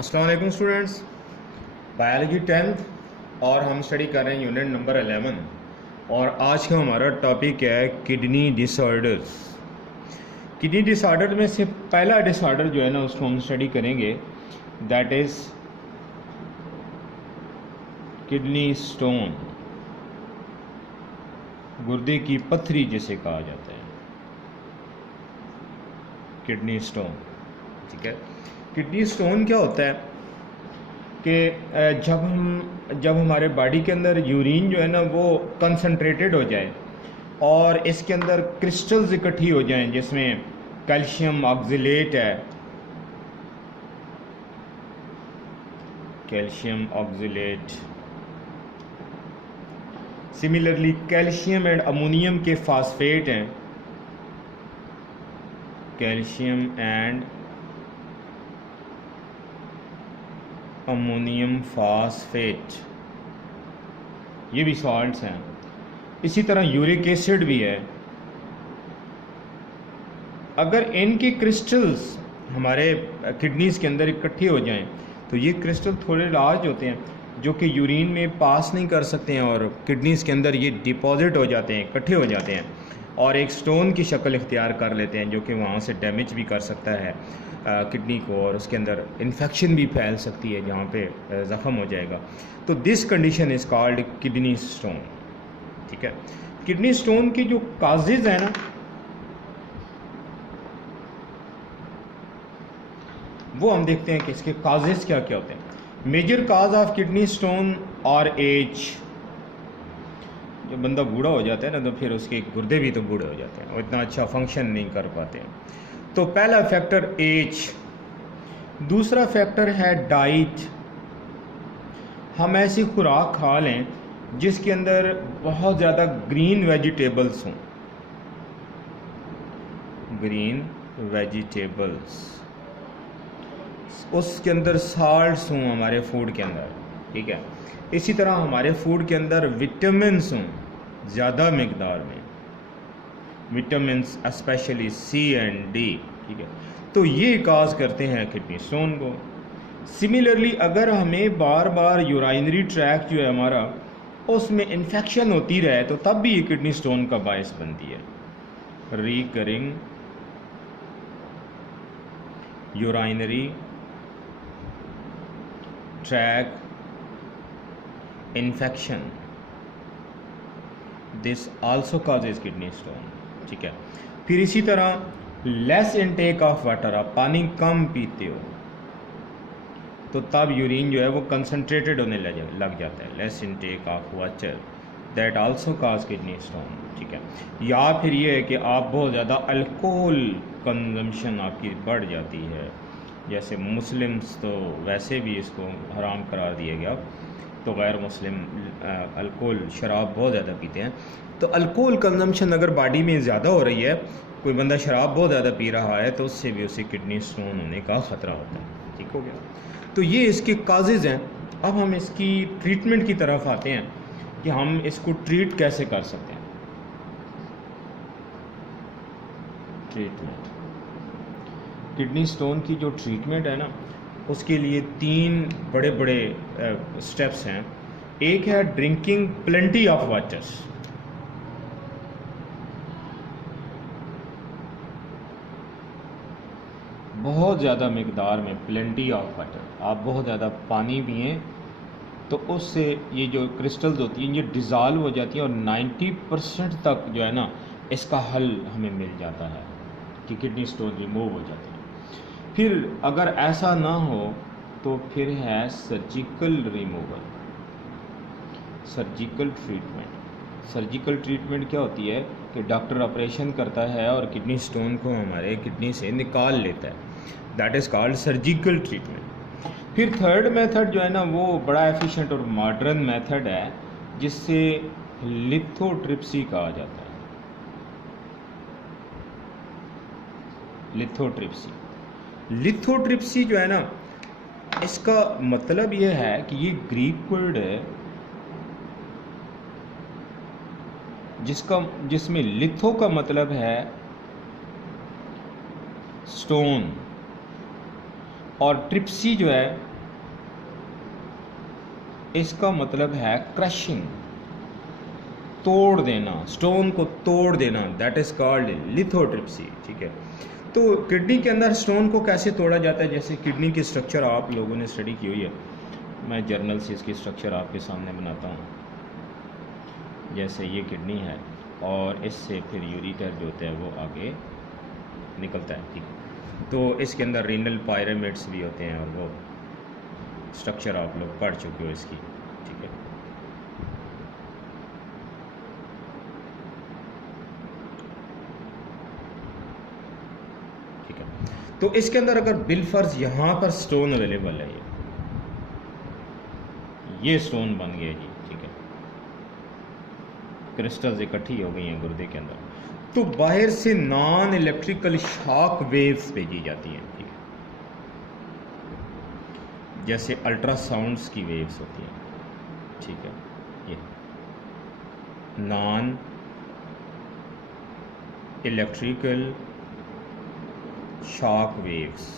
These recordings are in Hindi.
अस्सलाम वालेकुम स्टूडेंट्स। बायोलॉजी 10th और हम स्टडी कर रहे हैं यूनिट नंबर 11 और आज का हमारा टॉपिक है किडनी डिसऑर्डर्स। किडनी डिसऑर्डर में से पहला डिसऑर्डर जो है ना उसको हम स्टडी करेंगे, दैट इज़ किडनी स्टोन, गुर्दे की पत्थरी जिसे कहा जाता है, किडनी स्टोन। ठीक है, किडनी स्टोन क्या होता है कि जब हमारे बॉडी के अंदर यूरिन जो है ना वो कंसंट्रेटेड हो जाए और इसके अंदर क्रिस्टल्स इकट्ठी हो जाएं जिसमें कैल्शियम ऑक्जिलेट है, calcium oxalate, similarly calcium and ammonium के फास्फेट हैं, कैल्शियम एंड अमोनियम फास्फेट, ये भी सॉल्ट्स हैं। इसी तरह यूरिक एसिड भी है। अगर इनके क्रिस्टल्स हमारे किडनीज के अंदर इकट्ठे हो जाएं तो ये क्रिस्टल थोड़े लार्ज होते हैं जो कि यूरिन में पास नहीं कर सकते हैं और किडनीज के अंदर ये डिपॉजिट हो जाते हैं, इकट्ठे हो जाते हैं और एक स्टोन की शक्ल इख्तियार कर लेते हैं जो कि वहाँ से डैमेज भी कर सकता है किडनी को और उसके अंदर इन्फेक्शन भी फैल सकती है जहाँ पे ज़ख़म हो जाएगा। तो this condition is called kidney stone. ठीक है, किडनी स्टोन की जो काजेज़ हैं ना वो हम देखते हैं कि इसके काजेज़ क्या क्या होते हैं। Major cause of kidney stone और एज। जब बंदा बूढ़ा हो जाता है ना तो फिर उसके गुर्दे भी तो बूढ़े हो जाते हैं, वो इतना अच्छा फंक्शन नहीं कर पाते हैं। तो पहला फैक्टर एज। दूसरा फैक्टर है डाइट। हम ऐसी खुराक खा लें जिसके अंदर बहुत ज़्यादा ग्रीन वेजिटेबल्स हों, ग्रीन वेजिटेबल्स, उसके अंदर साल्ट्स हों हमारे फूड के अंदर। ठीक है, इसी तरह हमारे फूड के अंदर विटामिन्स हों ज़्यादा मकदार में, vitamins specially C and D. ठीक है, तो ये काज करते हैं किडनी स्टोन को। सिमिलरली अगर हमें बार बार यूराइनरी ट्रैक्ट जो है हमारा उसमें इन्फेक्शन होती रहे तो तब भी ये किडनी स्टोन का बायस बनती है। Recurring urinary track infection, this also causes kidney stone. ठीक है, फिर इसी तरह लेस इनटेक ऑफ वाटर, आप पानी कम पीते हो तो तब यूरिन जो है वो कंसनट्रेटेड होने लग जाता है। Less intake of water, that also cause kidney stone. ठीक है, या फिर ये है कि आप बहुत ज़्यादा अल्कोहल कंजम्पशन आपकी बढ़ जाती है, जैसे मुस्लिम्स तो वैसे भी इसको हराम करार दिया गया, तो गैर मुस्लिम अल्कोहल शराब बहुत ज़्यादा पीते हैं। तो अल्कोहल कंजम्पशन अगर बॉडी में ज़्यादा हो रही है, कोई बंदा शराब बहुत ज़्यादा पी रहा है तो उससे भी उसे किडनी स्टोन होने का ख़तरा होता है। ठीक हो गया, तो ये इसके काजेज़ हैं। अब हम इसकी ट्रीटमेंट की तरफ आते हैं कि हम इसको ट्रीट कैसे कर सकते हैं। ट्रीटमेंट, किडनी स्टोन की जो ट्रीटमेंट है ना उसके लिए 3 बड़े बड़े स्टेप्स हैं। एक है ड्रिंकिंग प्लेंटी ऑफ वाटर्स, बहुत ज़्यादा मकदार में, प्लेंटी ऑफ वाटर, आप बहुत ज़्यादा पानी पिएं तो उससे ये जो क्रिस्टल्स होती हैं ये डिज़ाल्व हो जाती हैं और 90% तक जो है ना इसका हल हमें मिल जाता है कि किडनी स्टोन रिमूव हो जाती है। फिर अगर ऐसा ना हो तो फिर है surgical removal, surgical treatment. Surgical treatment क्या होती है कि डॉक्टर ऑपरेशन करता है और किडनी स्टोन को हमारे किडनी से निकाल लेता है, that is called surgical treatment. फिर थर्ड मेथड जो है ना वो बड़ा एफिशिएंट और मॉडर्न मेथड है जिससे लिथोट्रिप्सी कहा जाता है। लिथोट्रिप्सी, लिथोट्रिप्सी जो है ना इसका मतलब ये है कि ये ग्रीक वर्ड है जिसमें लिथो का मतलब है स्टोन और ट्रिप्सी जो है इसका मतलब है क्रशिंग, तोड़ देना, स्टोन को तोड़ देना, दैट इज़ कॉल्ड लिथोट्रिप्सी। ठीक है, तो किडनी के अंदर स्टोन को कैसे तोड़ा जाता है? जैसे किडनी की स्ट्रक्चर आप लोगों ने स्टडी की हुई है, मैं जर्नल से इसकी स्ट्रक्चर आपके सामने बनाता हूँ। जैसे ये किडनी है और इससे फिर यूरिटर जो होता है वो आगे निकलता है। ठीक है, तो इसके अंदर रीनल पायरामिड्स भी होते हैं और वो स्ट्रक्चर आप लोग पढ़ चुके हो इसकी। ठीक है, ठीक है, तो इसके अंदर अगर बिलफर्ज यहाँ पर स्टोन अवेलेबल है, ये स्टोन बन गया जी। ठीक है, क्रिस्टल्स इकट्ठी हो गई हैं गुर्दे के अंदर, तो बाहर से नॉन इलेक्ट्रिकल शॉक वेव्स भेजी जाती हैं। ठीक है, जैसे अल्ट्रासाउंड्स की वेव्स होती हैं। ठीक है, ये नॉन इलेक्ट्रिकल शॉक वेव्स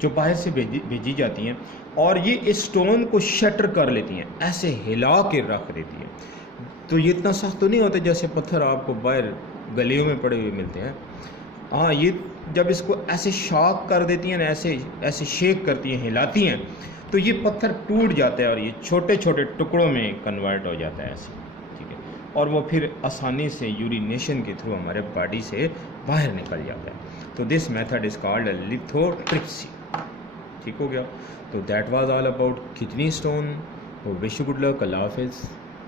जो बाहर से भेजी जाती हैं और ये इस स्टोन को शटर कर लेती हैं, ऐसे हिला के रख देती हैं। तो ये इतना सख्त तो नहीं होता जैसे पत्थर आपको बाहर गलियों में पड़े हुए मिलते हैं। हाँ, ये जब इसको ऐसे शॉक कर देती हैं ना, ऐसे ऐसे शेक करती हैं, हिलाती हैं, तो ये पत्थर टूट जाता है और ये छोटे छोटे टुकड़ों में कन्वर्ट हो जाता है ऐसे। ठीक है, और वो फिर आसानी से यूरिनेशन के थ्रू हमारे बॉडी से बाहर निकल जाता है। तो this method is called lithotripsy. ठीक हो गया, तो that was all about kidney stone. Wish you good luck, अल्लाह हाफिज़।